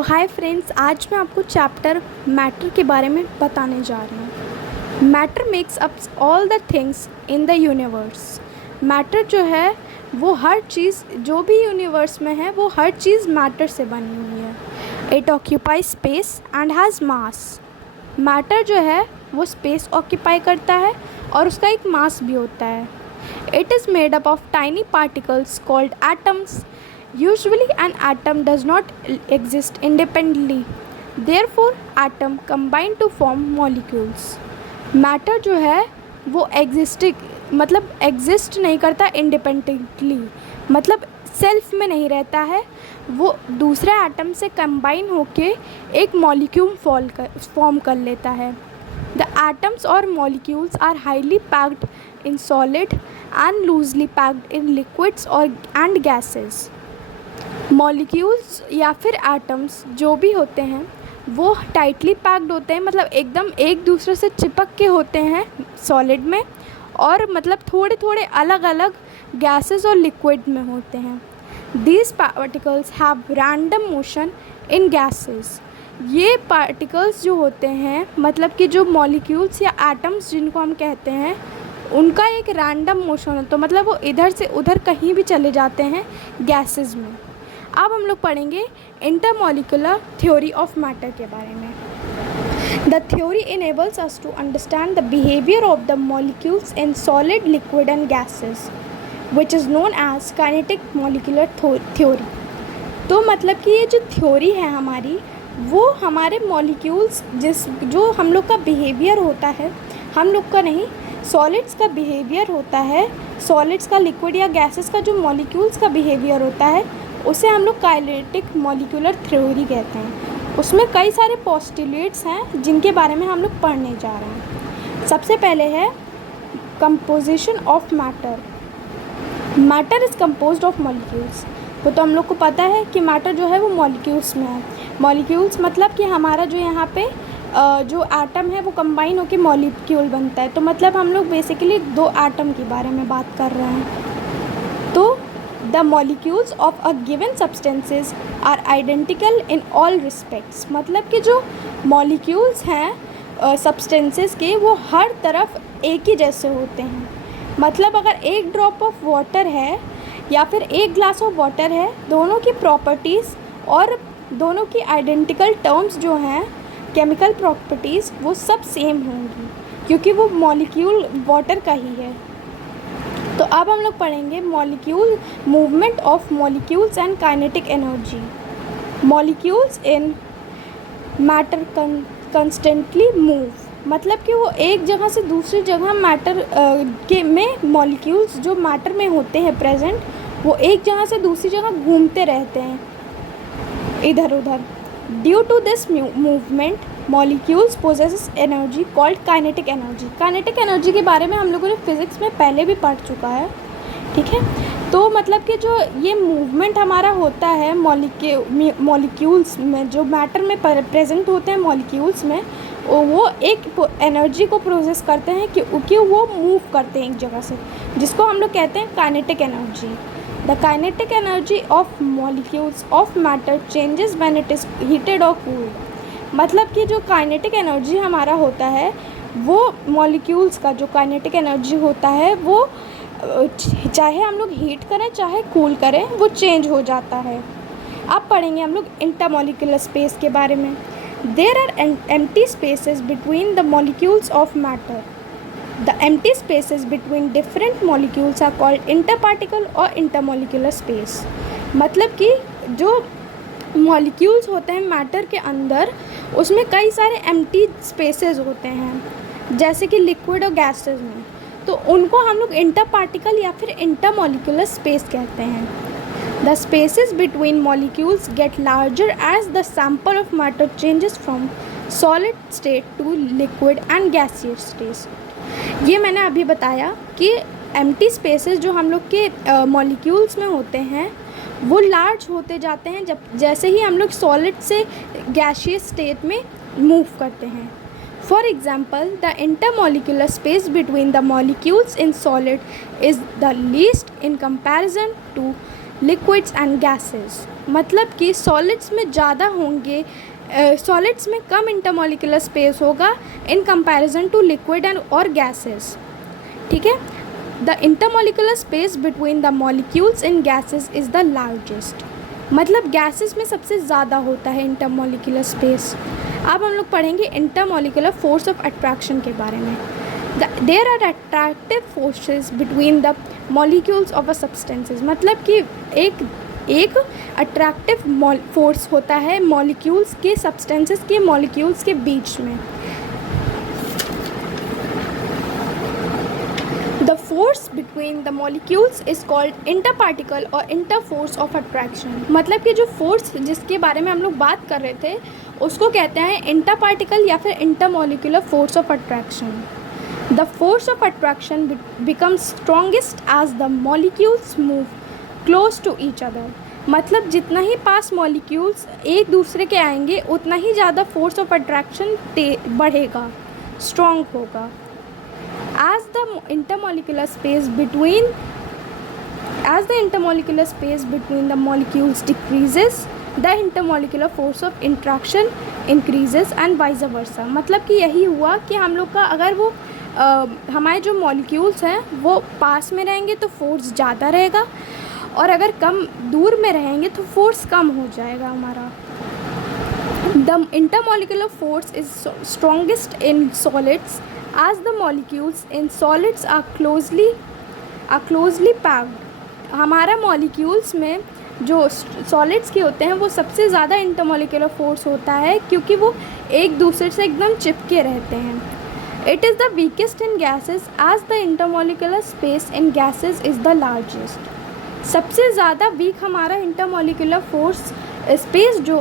तो hi friends, आज मैं आपको चैप्टर मैटर के बारे में बताने जा रही हूँ। Matter makes up all the things in the universe. Matter जो है वो हर चीज़ जो भी यूनिवर्स में है वो हर चीज़ मैटर से बनी हुई है। It occupy space and has mass. Matter जो है वो स्पेस ऑक्यूपाई करता है और उसका एक मास भी होता है। It is made up of tiny particles called atoms. Usually an atom does not exist independently. Therefore, atom combine to form molecules. Matter जो है वो एग्जिस्ट नहीं करता इंडिपेंडेंटली, मतलब सेल्फ में नहीं रहता है। वो दूसरे एटम से कंबाइन होके एक मॉलिक्यूल फॉर्म कर लेता है. The atoms or molecules are highly packed in solid and loosely packed in liquids and gases. Molecules या फिर एटम्स जो भी होते हैं वो टाइटली पैक्ड होते हैं, मतलब एकदम एक दूसरे से चिपक के होते हैं सॉलिड में, और मतलब थोड़े थोड़े अलग अलग गैसेस और लिक्विड में होते हैं. These particles have random motion in gases. ये पार्टिकल्स जो होते हैं, मतलब कि जो मॉलिक्यूल्स या एटम्स जिनको हम कहते हैं, उनका एक रैंडम मोशन होता है, मतलब वो इधर से उधर कहीं भी चले जाते हैं गैसेस में. अब हम लोग पढ़ेंगे इंटरमॉलिक्यूलर थ्योरी ऑफ मैटर के बारे में. The theory enables us to understand the behaviour of the molecules in solid, liquid and gases, which is known as kinetic molecular theory. तो मतलब कि ये जो थ्योरी है हमारी, वो हमारे मॉलिक्यूल्स जो हम लोग का बिहेवियर होता है, हम लोग का नहीं, सॉलिड्स का बिहेवियर होता है, सॉलिड्स का, लिक्विड या गैसेस का जो मॉलिक्यूल्स का बिहेवियर होता है, उसे हम लोग काइनेटिक मॉलिक्यूलर थ्योरी कहते हैं. उसमें कई सारे पोस्टुलेट्स हैं जिनके बारे में हम लोग पढ़ने जा रहे हैं. सबसे पहले है composition of matter. Matter is composed of molecules. तो हम लोग को पता है कि मैटर जो है वो मॉलिक्यूल्स में है. मॉलिक्यूल्स मतलब कि हमारा जो यहाँ पे जो एटम है वो कंबाइन होकर मॉलिक्यूल बनता है. तो मतलब हम लोग बेसिकली दो एटम के बारे में बात कर रहे हैं. तो The molecules of a given substances are identical in all respects. मतलब कि जो molecules हैं substances के, वो हर तरफ एक ही जैसे होते हैं. मतलब अगर एक ड्रॉप ऑफ वाटर है या फिर एक ग्लास ऑफ वाटर है, दोनों की प्रॉपर्टीज़ और दोनों की आइडेंटिकल टर्म्स जो हैं, केमिकल प्रॉपर्टीज़, वो सब सेम होंगी क्योंकि वो मॉलिक्यूल वाटर का ही है. तो अब हम लोग पढ़ेंगे molecule movement of molecules and kinetic energy. Molecules in matter constantly move. मतलब कि वो एक जगह से दूसरी जगह मैटर के में मॉलिक्यूल्स जो मैटर में होते हैं प्रेजेंट, वो एक जगह से दूसरी जगह घूमते रहते हैं इधर उधर. Due to this movement molecules possesses energy called kinetic energy. Kinetic energy के बारे में हम लोगों ने फिज़िक्स में पहले भी पढ़ चुका है, ठीक है. तो मतलब कि जो ये मूवमेंट हमारा होता है मॉलिक्यूल्स में, जो मैटर में प्रेजेंट होते हैं मॉलिक्यूल्स में, वो एक एनर्जी को प्रोसेस करते हैं क्योंकि वो मूव करते हैं एक जगह से, जिसको हम लोग कहते हैं kinetic energy. The kinetic energy of molecules of matter changes when it is heated or cooled. मतलब कि जो काइनेटिक एनर्जी हमारा होता है, वो मॉलिक्यूल्स का जो काइनेटिक एनर्जी होता है, वो चाहे हम लोग हीट करें चाहे कूल करें, वो चेंज हो जाता है. अब पढ़ेंगे हम लोग इंटरमॉलिक्यूलर स्पेस के बारे में. There are empty spaces between the molecules of matter. The empty spaces between different molecules are called interparticle और intermolecular space. मतलब कि जो molecules होते हैं मैटर के अंदर, उसमें कई सारे empty spaces होते हैं, जैसे कि liquid और gases में. तो उनको हम लोग interparticle या फिर intermolecular space कहते हैं. The spaces between molecules get larger as the sample of matter changes from solid state to liquid and gaseous state. ये मैंने अभी बताया कि एम्प्टी स्पेसेस जो हम लोग के मॉलिक्यूल्स में होते हैं, वो लार्ज होते जाते हैं जैसे ही हम लोग सॉलिड से गैसियस स्टेट में मूव करते हैं. For example, the intermolecular space between the molecules in solid is the least in comparison two liquids and gases, मतलब कि सॉलिड्स में ज़्यादा होंगे, सॉलिड्स में कम इंटरमॉलिक्यूलर स्पेस होगा in comparison to liquid and और गैसेस। ठीक है, the intermolecular space between the molecules in gases is the largest, मतलब गैसेस में सबसे ज़्यादा होता है इंटरमॉलिक्यूलर स्पेस। अब हम लोग पढ़ेंगे इंटरमॉलिक्यूलर फोर्स ऑफ अट्रैक्शन के बारे में। There are attractive forces between the molecules of a substances, मतलब कि एक अट्रैक्टिव फोर्स होता है मॉलिक्यूल्स के, सब्सटेंसेस के मॉलिक्यूल्स के बीच में। The force between the molecules is called interparticle और इंटरफोर्स ऑफ अट्रैक्शन, मतलब कि जो फोर्स जिसके बारे में हम लोग बात कर रहे थे उसको कहते हैं इंटरपार्टिकल या फिर intermolecular force of attraction. The force of attraction becomes strongest as the molecules move close to each other, मतलब जितना ही पास मॉलिक्यूल्स एक दूसरे के आएंगे उतना ही ज़्यादा फोर्स ऑफ अट्रैक्शन बढ़ेगा, स्ट्रॉन्ग होगा। As the intermolecular space between the molecules decreases, the intermolecular force of interaction increases and vice versa, मतलब कि यही हुआ कि हम लोग का अगर वो हमारे जो मॉलिक्यूल्स हैं वो पास में रहेंगे तो फोर्स ज़्यादा रहेगा, और अगर कम दूर में रहेंगे तो फोर्स कम हो जाएगा हमारा। The intermolecular force is strongest in solids as the molecules in solids are closely packed। हमारा मॉलिक्यूल्स में जो सॉलिड्स के होते हैं वो सबसे ज़्यादा इंटरमॉलिक्यूलर फोर्स होता है क्योंकि वो एक दूसरे से एकदम चिपके रहते हैं। It is the weakest in gases as the intermolecular space in gases is the largest. सबसे ज़्यादा वीक हमारा इंटरमॉलिक्यूलर स्पेस जो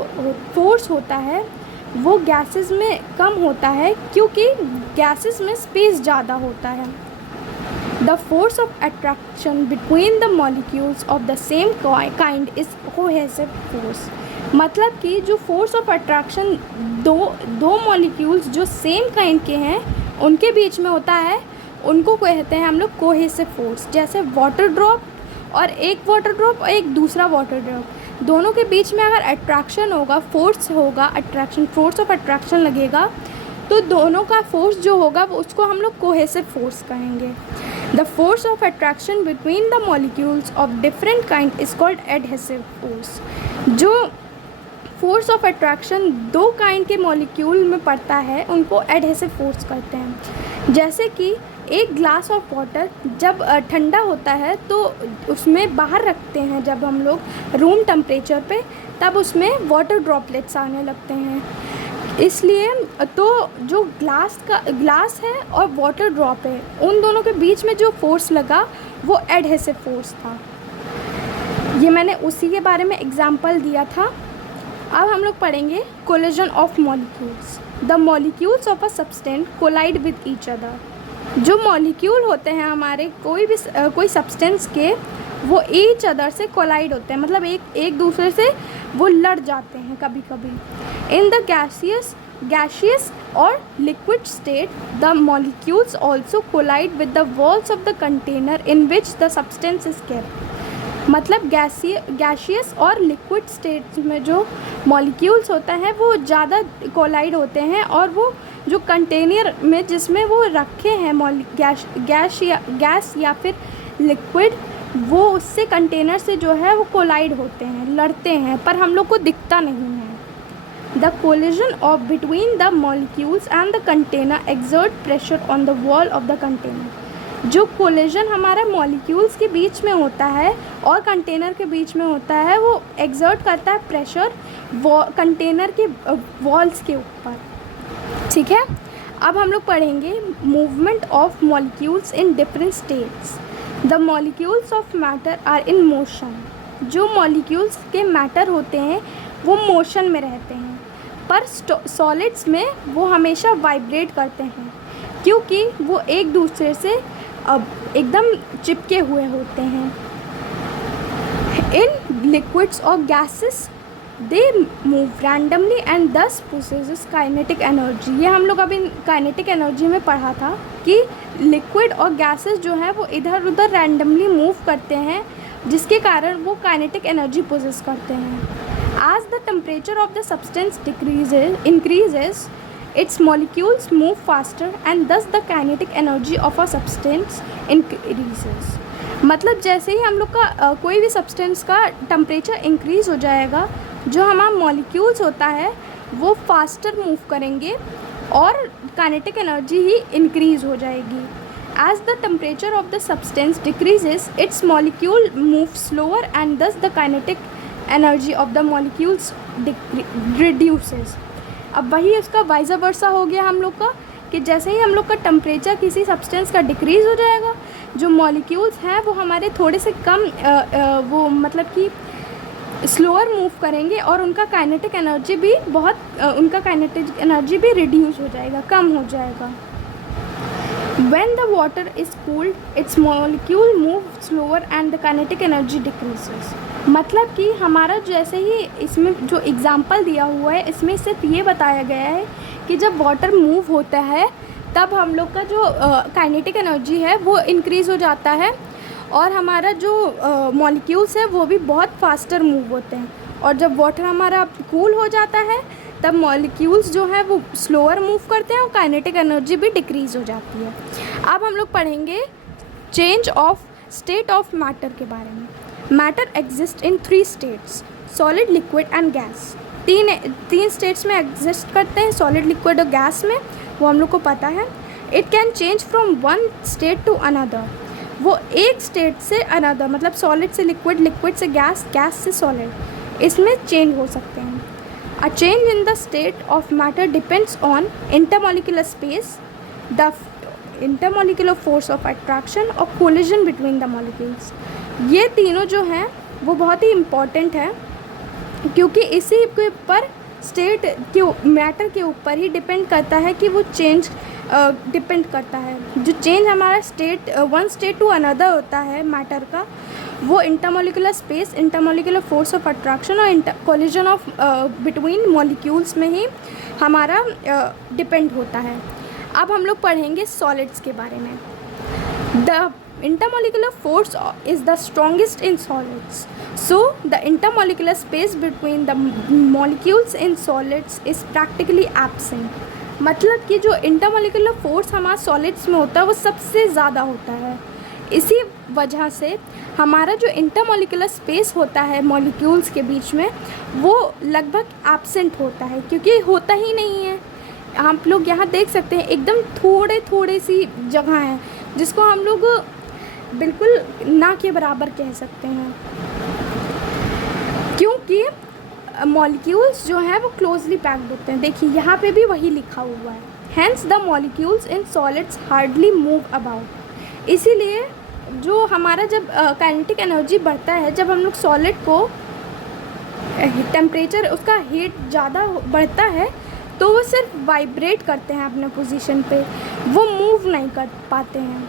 फोर्स होता है वो गैसेस में कम होता है क्योंकि गैसेस में स्पेस ज़्यादा होता है। The force of attraction between the molecules of the same kind is cohesive force, मतलब कि जो फोर्स ऑफ अट्रैक्शन दो मॉलिक्यूल्स जो सेम काइंड के हैं उनके बीच में होता है उनको कहते हैं हम लोग कोहेसिव फोर्स। जैसे वाटर ड्रॉप और एक दूसरा वाटर ड्रॉप, दोनों के बीच में अगर अट्रैक्शन होगा, फोर्स होगा, फोर्स ऑफ अट्रैक्शन लगेगा तो दोनों का फोर्स जो होगा वो उसको हम लोग कोहेसिव फोर्स कहेंगे। The force of attraction between the molecules of different kind is called adhesive force. जो फोर्स ऑफ अट्रैक्शन दो काइंड के मॉलिक्यूल में पड़ता है उनको एडहेसिव फोर्स कहते हैं। जैसे कि एक ग्लास ऑफ वाटर जब ठंडा होता है तो उसमें बाहर रखते हैं जब हम लोग रूम टेम्परेचर पे, तब उसमें वाटर ड्रॉपलेट्स आने लगते हैं। इसलिए तो जो ग्लास है और वाटर ड्रॉप है उन दोनों के बीच में जो फोर्स लगा वो एडहेसिव फोर्स था। ये मैंने उसी के बारे में एग्जांपल दिया था। अब हम लोग पढ़ेंगे collision of molecules. The molecules of a substance collide with each other. जो मॉलिक्यूल होते हैं हमारे कोई सब्सटेंस के, वो ईच अदर से कोलाइड होते हैं, मतलब एक दूसरे से वो लड़ जाते हैं कभी कभी। इन द गैसियस और liquid state the molecules also collide with the walls of the container in which the substance is kept. मतलब गैसियस और लिक्विड स्टेट में जो मॉलिक्यूल्स होता है वो ज़्यादा कोलाइड होते हैं, और वो जो कंटेनर में जिसमें वो रखे हैं गैस या फिर लिक्विड, वो उससे कंटेनर से जो है वो कोलाइड होते हैं, लड़ते हैं, पर हम लोग को दिखता नहीं है। The collision of between the molecules and the container exert pressure on the wall of the container. जो कोलिजन हमारा मॉलिक्यूल्स के बीच में होता है और कंटेनर के बीच में होता है वो एक्सर्ट करता है प्रेशर कंटेनर के वॉल्स के ऊपर। ठीक है, अब हम लोग पढ़ेंगे movement of molecules in different states. The molecules of matter are in motion. जो मॉलिक्यूल्स के मैटर होते हैं वो मोशन में रहते हैं, पर सॉलिड्स में वो हमेशा वाइब्रेट करते हैं क्योंकि वो एक दूसरे से एकदम चिपके हुए होते हैं। इन लिक्विड्स और gases they move randomly and दस पोसेसेस काइनेटिक एनर्जी। ये हम लोग अभी काइनेटिक एनर्जी में पढ़ा था कि लिक्विड और गैसेस जो हैं वो इधर उधर रैंडमली मूव करते हैं जिसके कारण वो काइनेटिक एनर्जी पोजेस करते हैं। As the temperature of the substance increases its molecules move faster and thus the kinetic energy of a substance increases। मतलब जैसे ही हम लोग का कोई भी सब्सटेंस का टेम्परेचर इंक्रीज़ हो जाएगा, जो हमारा मॉलिक्यूल्स होता है वो फास्टर मूव करेंगे और काइनेटिक एनर्जी ही इंक्रीज़ हो जाएगी। As the temperature of the substance decreases its molecule move slower and thus the kinetic energy of the molecules reduces. अब वही उसका वाइज़ वर्सा हो गया हम लोग का, कि जैसे ही हम लोग का टेम्परेचर किसी सब्सटेंस का डिक्रीज़ हो जाएगा, जो मॉलिक्यूल्स हैं वो हमारे थोड़े से कम वो मतलब कि स्लोअर मूव करेंगे और उनका काइनेटिक एनर्जी भी उनका काइनेटिक एनर्जी भी रिड्यूस हो जाएगा, कम हो जाएगा। When the water is cooled, its molecule move slower and the kinetic energy decreases। मतलब कि हमारा जैसे ही इसमें जो एग्ज़ाम्पल दिया हुआ है इसमें सिर्फ ये बताया गया है कि जब वाटर मूव होता है तब हम लोग का जो काइनेटिक एनर्जी है वो इंक्रीज़ हो जाता है और हमारा जो मॉलिक्यूल्स है वो भी बहुत फास्टर मूव होते हैं। और जब वाटर हमारा कूल हो जाता है तब मॉलिक्यूल्स जो हैं वो स्लोअर मूव करते हैं और काइनेटिक एनर्जी भी डिक्रीज़ हो जाती है। अब हम लोग पढ़ेंगे change of state of matter के बारे में। Matter exist in 3 states, solid, liquid and gas. तीन स्टेट्स में एग्जिस्ट करते हैं, सॉलिड, लिक्विड और गैस में, वो हम लोग को पता है। It can change from one state to another. वो एक स्टेट से अनदर मतलब सॉलिड से लिक्विड, लिक्विड से गैस, गैस से सॉलिड, इसमें चेंज हो सकते हैं। A change in the state of matter depends on intermolecular space, the intermolecular force of attraction और collision between the molecules। ये तीनों जो हैं वो बहुत ही इम्पॉर्टेंट है, क्योंकि इसी के ऊपर स्टेट के मैटर के ऊपर ही डिपेंड करता है कि वो चेंज डिपेंड करता है। जो चेंज हमारा state one state to another होता है मैटर का, वो intermolecular space, intermolecular force of attraction और कोलिजन ऑफ बिटवीन मॉलिक्यूल्स में ही हमारा डिपेंड होता है। अब हम लोग पढ़ेंगे सॉलिड्स के बारे में। The intermolecular force is the strongest in solids, so the intermolecular space between the molecules in solids is practically absent। मतलब कि जो इंटरमोलिकुलर फोर्स हमारा सॉलिड्स में होता है वो सबसे ज़्यादा होता है। इसी वजह से हमारा जो इंटरमोलिकुलर स्पेस होता है मॉलिक्यूल्स के बीच में वो लगभग एब्सेंट होता है, क्योंकि होता ही नहीं है। आप लोग यहाँ देख सकते हैं एकदम थोड़े सी जगह है जिसको हम लोग बिल्कुल ना के बराबर कह सकते हैं, क्योंकि मॉलिक्यूल्स जो हैं वो क्लोजली पैक्ड होते हैं। देखिए यहाँ पे भी वही लिखा हुआ है, hence the molecules in solids hardly move about. इसीलिए जो हमारा जब काइनेटिक एनर्जी बढ़ता है, जब हम लोग सॉलिड को टेम्परेचर उसका हीट ज़्यादा बढ़ता है तो वो सिर्फ वाइब्रेट करते हैं अपने पोजीशन पे, वो मूव नहीं कर पाते हैं।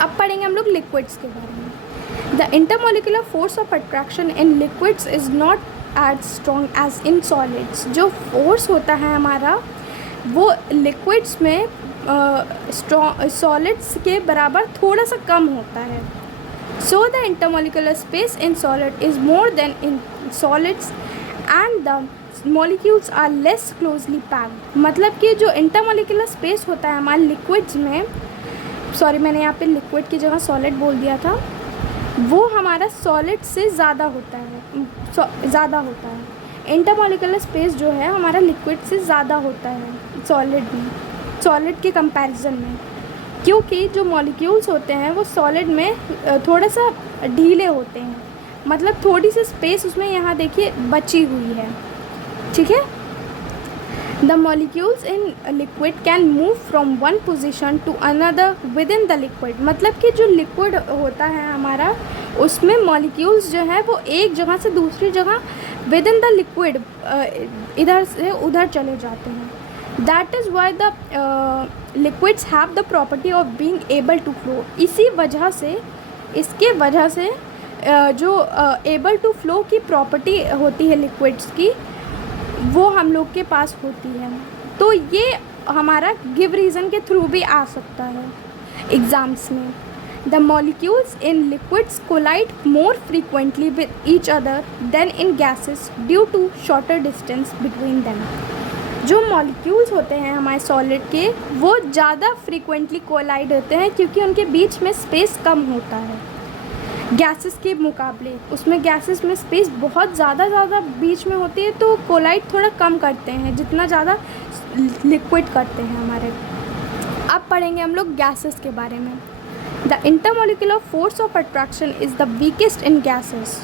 अब पढ़ेंगे हम लोग लिक्विड्स के बारे में। The intermolecular force of attraction in liquids is not as strong as in solids. जो फोर्स होता है हमारा वो लिक्विड्स में सॉलिड्स के बराबर थोड़ा सा कम होता है। So the intermolecular space in solid is more than in solids and the molecules are less closely packed. मतलब कि जो इंटरमोलिकुलर स्पेस होता है हमारे लिक्विड्स में, सॉरी मैंने यहाँ पे लिक्विड की जगह सॉलिड बोल दिया था, वो हमारा सॉलिड से ज़्यादा होता है। इंटरमोलिकुलर स्पेस जो है हमारा लिक्विड से ज़्यादा होता है सॉलिड के कंपैरिजन में, क्योंकि जो मॉलिक्यूल्स होते हैं वो सॉलिड में थोड़ा सा ढीले होते हैं, मतलब थोड़ी सी स्पेस उसमें यहाँ देखिए बची हुई है, ठीक है। The molecules in liquid can move from one position to another within the liquid। मतलब कि जो लिक्विड होता है हमारा उसमें मॉलिक्यूल्स जो है वो एक जगह से दूसरी जगह विद इन द लिक्विड इधर से उधर चले जाते हैं। That is why the liquids have the property of being able to flow. इसके वजह से जो एबल टू फ्लो की प्रॉपर्टी होती है लिक्विड्स की वो हम लोग के पास होती है। तो ये हमारा गिव रीज़न के थ्रू भी आ सकता है एग्ज़ाम्स में। The molecules in liquids collide more frequently with each other than in gases due to shorter distance between them. जो मॉलिक्यूल्स होते हैं हमारे सॉलिड के वो ज़्यादा फ्रीक्वेंटली कोलाइड होते हैं क्योंकि उनके बीच में स्पेस कम होता है गैसेस के मुकाबले। उसमें गैसेस में स्पेस बहुत ज़्यादा बीच में होती है तो कोलाइड थोड़ा कम करते हैं जितना ज़्यादा लिक्विड करते हैं हमारे। अब पढ़ेंगे हम लोग गैसेस के बारे में। The intermolecular force of attraction is the weakest in gases,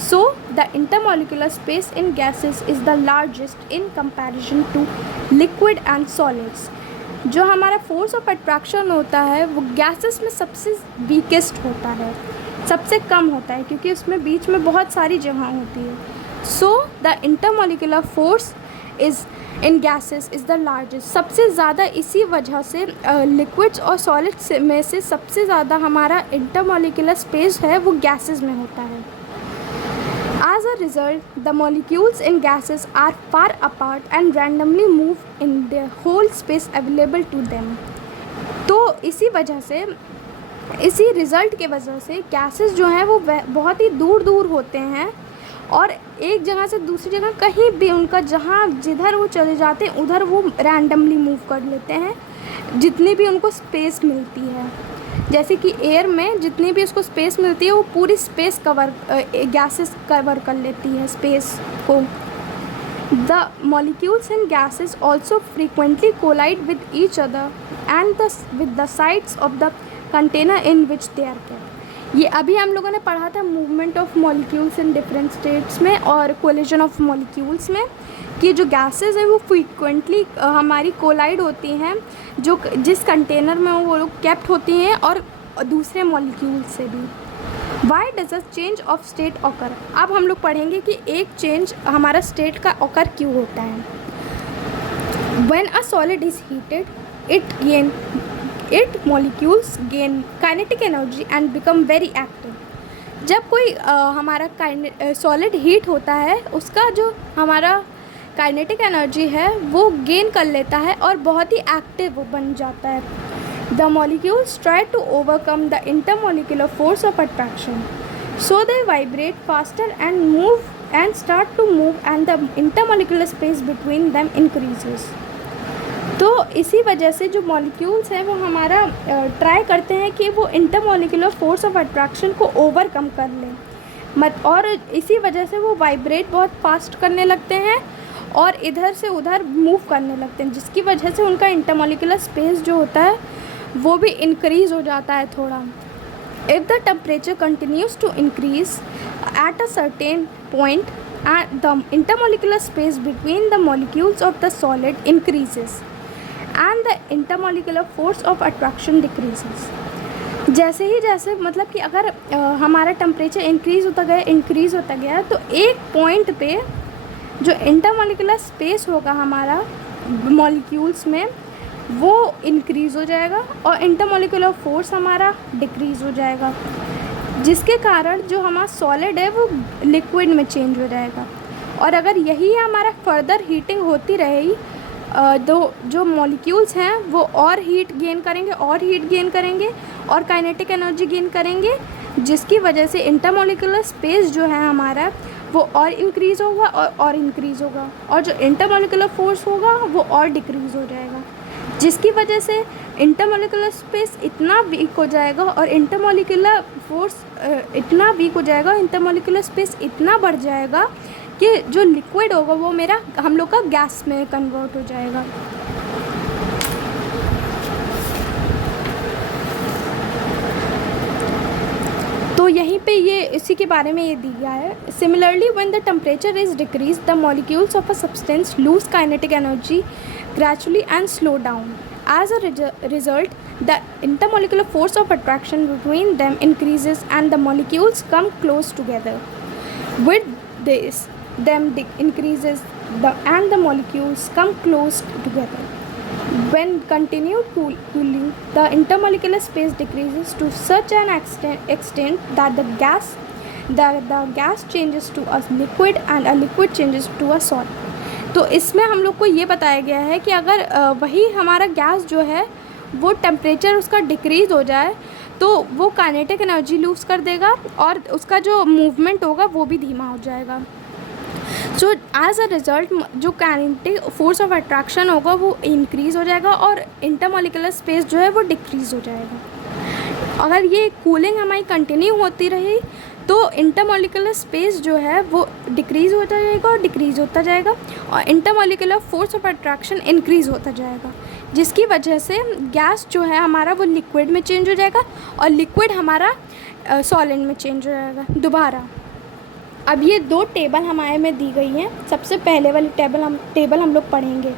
so the intermolecular space in gases is the largest in comparison to liquid and solids. जो हमारा फोर्स ऑफ अट्रैक्शन होता है वो गैसेस में सबसे वीकेस्ट होता है, सबसे कम होता है क्योंकि उसमें बीच में बहुत सारी जगह होती है। So the intermolecular force is in gases is the largest. सबसे ज़्यादा इसी वजह से लिक्विड्स और सॉलिड्स में से सबसे ज़्यादा हमारा इंटरमोलिकुलर स्पेस है वो गैसेस में होता है। As a result, the molecules in gases are far apart and randomly move in the whole space available to them. तो इसी वजह से, इसी रिज़ल्ट के वजह से गैसेस जो हैं वो बहुत ही दूर दूर होते हैं और एक जगह से दूसरी जगह कहीं भी उनका जिधर वो चले जाते हैं उधर वो रैंडमली मूव कर लेते हैं जितनी भी उनको स्पेस मिलती है। जैसे कि एयर में जितनी भी उसको स्पेस मिलती है वो पूरी स्पेस गैसेस कवर कर लेती है स्पेस को। The molecules in gases also frequently collide with each other and with the sides of the container in which they are kept. ये अभी हम लोगों ने पढ़ा था movement of molecules in different states में और कोलिजन ऑफ मॉलिक्यूल्स में कि जो गैसेस है वो फ्रीक्वेंटली हमारी कोलाइड होती हैं जो जिस कंटेनर में वो लोग केप्ट होती हैं और दूसरे मॉलिक्यूल से भी। Why does a change of state occur. अब हम लोग पढ़ेंगे कि एक चेंज हमारा स्टेट का ऑकर क्यों होता है। When a solid is heated it molecules gain kinetic energy and become very active. जब कोई हमारा सॉलिड हीट होता है उसका जो हमारा काइनेटिक एनर्जी है वो गेन कर लेता है और बहुत ही एक्टिव बन जाता है। The molecules try to overcome the intermolecular force of attraction so they vibrate faster and move and start to move and the intermolecular space between them increases. तो इसी वजह से जो मॉलिक्यूल्स हैं वो हमारा ट्राई करते हैं कि वो इंटरमोलिकुलर फोर्स ऑफ अट्रैक्शन को ओवरकम कर लें और इसी वजह से वो वाइब्रेट बहुत फास्ट करने लगते हैं और इधर से उधर मूव करने लगते हैं जिसकी वजह से उनका इंटरमोलिकुलर स्पेस जो होता है वो भी इंक्रीज़ हो जाता है थोड़ा। If the temperature continues to increase at a certain point the intermolecular space between the molecules of the solid increases and the intermolecular force of attraction decreases. जैसे मतलब कि अगर हमारा टेम्परेचर इंक्रीज़ होता गया तो एक पॉइंट पे जो इंटरमोलिकुलर स्पेस होगा हमारा मॉलिक्यूल्स में वो इंक्रीज़ हो जाएगा और इंटरमोलिकुलर फोर्स हमारा डिक्रीज़ हो जाएगा जिसके कारण जो हमारा सॉलिड है वो लिक्विड में चेंज हो जाएगा। और अगर यही हमारा फर्दर हीटिंग होती रहेगी तो जो मॉलिक्यूल्स हैं वो और हीट गेन करेंगे और काइनेटिक एनर्जी गेन करेंगे जिसकी वजह से इंटरमोलिकुलर स्पेस जो है हमारा वो और इंक्रीज़ होगा और इंक्रीज़ होगा और जो इंटरमोलिकुलर फोर्स होगा वो और डिक्रीज़ हो जाएगा जिसकी वजह से इंटरमोलिकुलर स्पेस इतना वीक हो जाएगा और इंटरमोलिकुलर फोर्स इतना वीक हो जाएगा, इंटरमोलिकुलर स्पेस इतना बढ़ जाएगा कि जो लिक्विड होगा वो हम लोग का गैस में कन्वर्ट हो जाएगा। तो यहीं पे ये इसी के बारे में ये दिया है। Similarly when the temperature is decrease the molecules of a substance lose kinetic energy gradually and slow down. As a result, the intermolecular force of attraction between them increases and the molecules come close together. With this, increases and the molecules come close together. When continued cooling, the intermolecular space decreases to such an extent that the gas changes to a liquid and a liquid changes to a solid. तो इसमें हम लोग को ये बताया गया है कि अगर वही हमारा गैस जो है वो टेम्परेचर उसका डिक्रीज़ हो जाए तो वो काइनेटिक एनर्जी लूज़ कर देगा और उसका जो मूवमेंट होगा वो भी धीमा हो जाएगा। सो एज अ रिज़ल्ट जो काइनेटिक फोर्स ऑफ अट्रैक्शन होगा वो इंक्रीज़ हो जाएगा और इंटरमॉलिक्यूलर स्पेस जो है वो डिक्रीज़ हो जाएगा। अगर ये कूलिंग हमारी कंटिन्यू होती रही तो इंटरमॉलिक्यूलर स्पेस जो है वो डिक्रीज़ होता जाएगा और डिक्रीज़ होता जाएगा और intermolecular force of attraction increase होता जाएगा, जिसकी वजह से गैस जो है हमारा वो लिक्विड में चेंज हो जाएगा और लिक्विड हमारा सॉलिड में चेंज हो जाएगा दोबारा। अब ये दो टेबल हमारे में दी गई हैं। सबसे पहले वाली टेबल हम लोग पढ़ेंगे।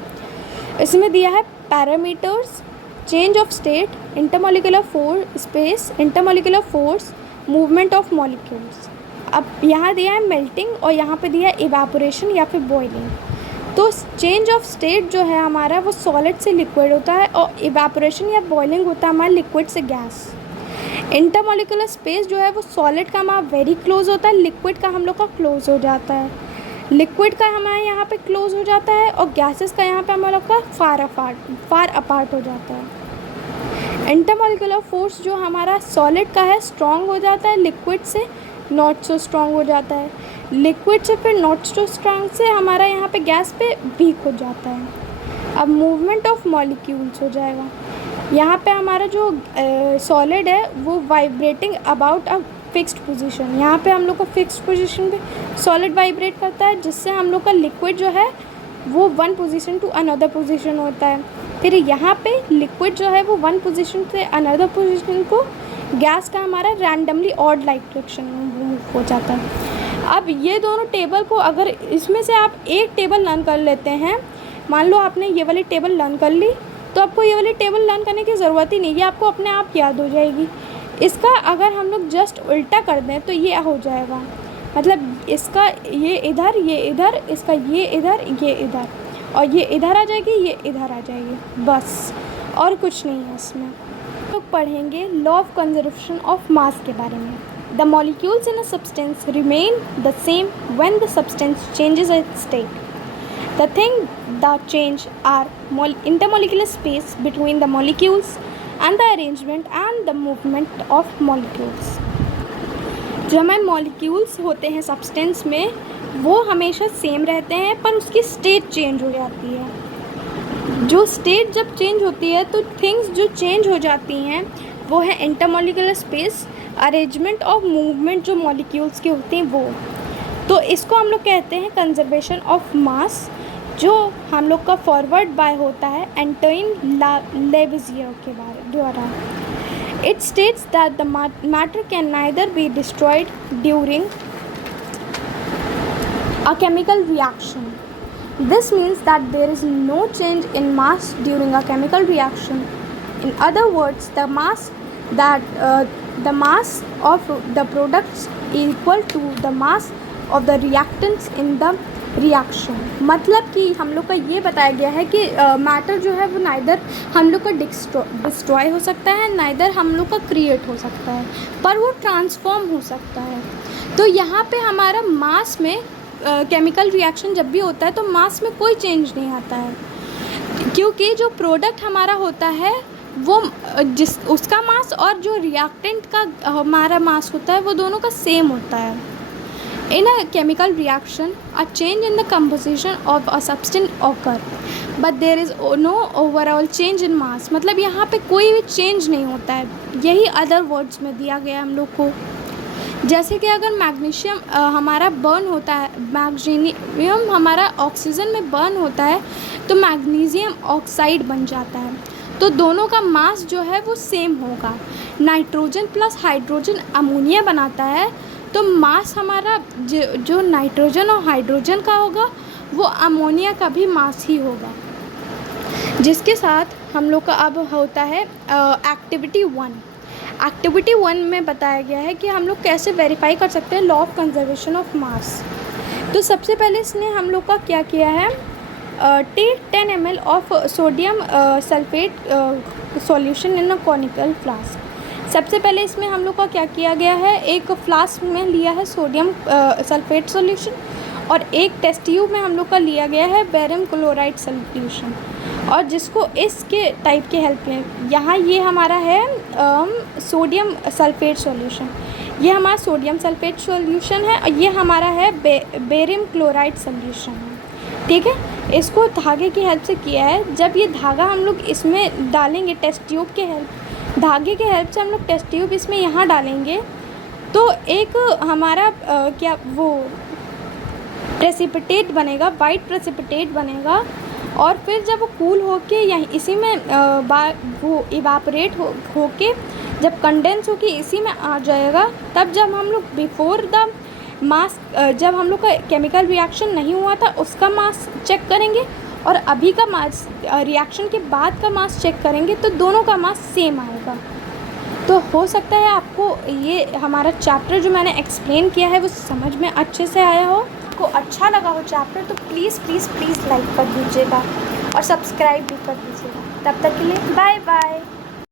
इसमें दिया है parameters, change of state, intermolecular space, intermolecular force, movement of molecules. अब यहाँ दिया है मेल्टिंग और यहाँ पे दिया है इवेपोरेशन या फिर बॉइलिंग। तो चेंज ऑफ स्टेट जो है हमारा वो सॉलिड से लिक्विड होता है और इवेपोरेशन या बॉइलिंग होता है हमारा लिक्विड से गैस। इंटरमॉलिक्यूलर स्पेस जो है वो सॉलिड का हमारा वेरी क्लोज होता है, लिक्विड का हम लोग का क्लोज हो जाता है, लिक्विड का हमारे यहाँ पे क्लोज हो जाता है और गैसेस का यहाँ पे हम लोग का फार अपार्ट हो जाता है। इंटरमॉलिक्यूलर फोर्स जो हमारा सॉलिड का है स्ट्रॉन्ग हो जाता है, लिक्विड से नॉट सो स्ट्रॉन्ग हो जाता है, लिक्विड से फिर नॉट सो स्ट्रॉन्ग से हमारा यहाँ पे गैस पे वीक हो जाता है। अब मूवमेंट ऑफ मॉलिक्यूल्स हो जाएगा। यहाँ पे हमारा जो सॉलिड है वो vibrating about a fixed position, यहाँ पे हम लोग को फिक्स्ड पोजीशन पे सॉलिड वाइब्रेट करता है, जिससे हम लोग का लिक्विड जो है वो one position to another position होता है। फिर यहाँ पे लिक्विड जो है वो वन पोजीशन से अनदर पोजीशन को गैस का हमारा रैंडमली ऑड लाइक डायरेक्शन में मूव हो जाता है। अब ये दोनों टेबल को अगर इसमें से आप एक टेबल लर्न कर लेते हैं, मान लो आपने ये वाली टेबल लर्न कर ली, तो आपको ये वाली टेबल लर्न करने की ज़रूरत ही नहीं, ये आपको अपने आप याद हो जाएगी। इसका अगर हम लोग जस्ट उल्टा कर दें तो ये हो जाएगा, मतलब इसका ये इधर, इसका ये इधर और ये इधर आ जाएगी, ये इधर आ जाएगी, बस और कुछ नहीं है इसमें। लोग पढ़ेंगे law of conservation of mass के बारे में। The molecules in a substance remain the same when the substance changes it's state. The thing that change are intermolecular space between the molecules and the arrangement and the movement of molecules. जो हमारे molecules होते हैं substance में वो हमेशा same रहते हैं, पर उसकी स्टेट चेंज हो जाती है। जो स्टेट जब चेंज होती है तो थिंग्स जो चेंज हो जाती हैं वो है इंटरमॉलिक्यूलर स्पेस, अरेंजमेंट और मूवमेंट जो मॉलिक्यूल्स के होते हैं वो। तो इसको हम लोग कहते हैं कंजर्वेशन ऑफ मास, जो हम लोग का फॉरवर्ड बाय होता है एंटोइन लेविजियर के द्वारा। It states that the matter can neither be destroyed during a chemical reaction. This means that there is no change in mass during a chemical reaction. In other words the mass of the products equal to the mass of the reactants in the reaction। मतलब कि हम लोग का ये बताया गया है कि मैटर जो है वो नाइदर हम लोग का डिस्ट्रॉय हो सकता है, नाइदर हम लोग का क्रिएट हो सकता है, पर वो ट्रांसफॉर्म हो सकता है। तो यहाँ पे हमारा मास में केमिकल रिएक्शन जब भी होता है तो मास में कोई चेंज नहीं आता है, क्योंकि जो प्रोडक्ट हमारा होता है वो उसका मास और जो रिएक्टेंट का हमारा मास होता है वो दोनों का सेम होता है। In a chemical reaction a change in the composition of a substance occur but there is no overall change in mass. मतलब यहाँ पे कोई भी चेंज नहीं होता है, यही अदर वर्ड्स में दिया गया हम लोग को। जैसे कि अगर मैग्नीशियम हमारा बर्न होता है, मैग्नीशियम हमारा ऑक्सीजन में बर्न होता है तो मैग्नीशियम ऑक्साइड बन जाता है, तो दोनों का मास जो है वो सेम होगा। नाइट्रोजन प्लस हाइड्रोजन अमोनिया बनाता है, तो मास हमारा जो नाइट्रोजन और हाइड्रोजन का होगा वो अमोनिया का भी मास ही होगा। जिसके साथ हम लोग का अब होता है एक्टिविटी 1। एक्टिविटी 1 में बताया गया है कि हम लोग कैसे वेरीफाई कर सकते हैं law of conservation of mass. तो सबसे पहले इसने हम लोग का क्या किया है, take 10 ml of sodium sulphate solution in a conical flask. सबसे पहले इसमें हम लोग का क्या किया गया है, एक फ्लास्क में लिया है सोडियम सल्फेट सॉल्यूशन और एक टेस्ट ट्यूब में हम लोग का लिया गया है बेरियम क्लोराइड सॉल्यूशन, और जिसको इसके टाइप के हेल्प में यहाँ ये हमारा है सोडियम सल्फेट सॉल्यूशन, ये हमारा सोडियम सल्फेट सॉल्यूशन है, और ये हमारा है बेरियम क्लोराइड सॉल्यूशन है। ठीक है, इसको धागे की हेल्प से किया है। जब ये धागा हम लोग इसमें डालेंगे टेस्ट ट्यूब के धागे के हेल्प से हम लोग टेस्ट ट्यूब इसमें यहाँ डालेंगे, तो एक हमारा क्या वो प्रेसिपिटेट बनेगा, वाइट प्रेसिपिटेट बनेगा, और फिर जब वो कूल होके यहीं इसी में वो इवापोरेट होके जब कंडेंस होके इसी में आ जाएगा, तब जब हम लोग बिफोर द मास जब हम लोग का केमिकल रिएक्शन नहीं हुआ था उसका मास चेक करेंगे, और अभी का मास रिएक्शन के बाद का मास चेक करेंगे, तो दोनों का मास सेम आएगा। तो हो सकता है आपको ये हमारा चैप्टर जो मैंने एक्सप्लेन किया है वो समझ में अच्छे से आया हो, आपको अच्छा लगा हो चैप्टर, तो प्लीज़ प्लीज़ प्लीज़ लाइक कर दीजिएगा और सब्सक्राइब भी कर दीजिएगा। तब तक के लिए बाय बाय।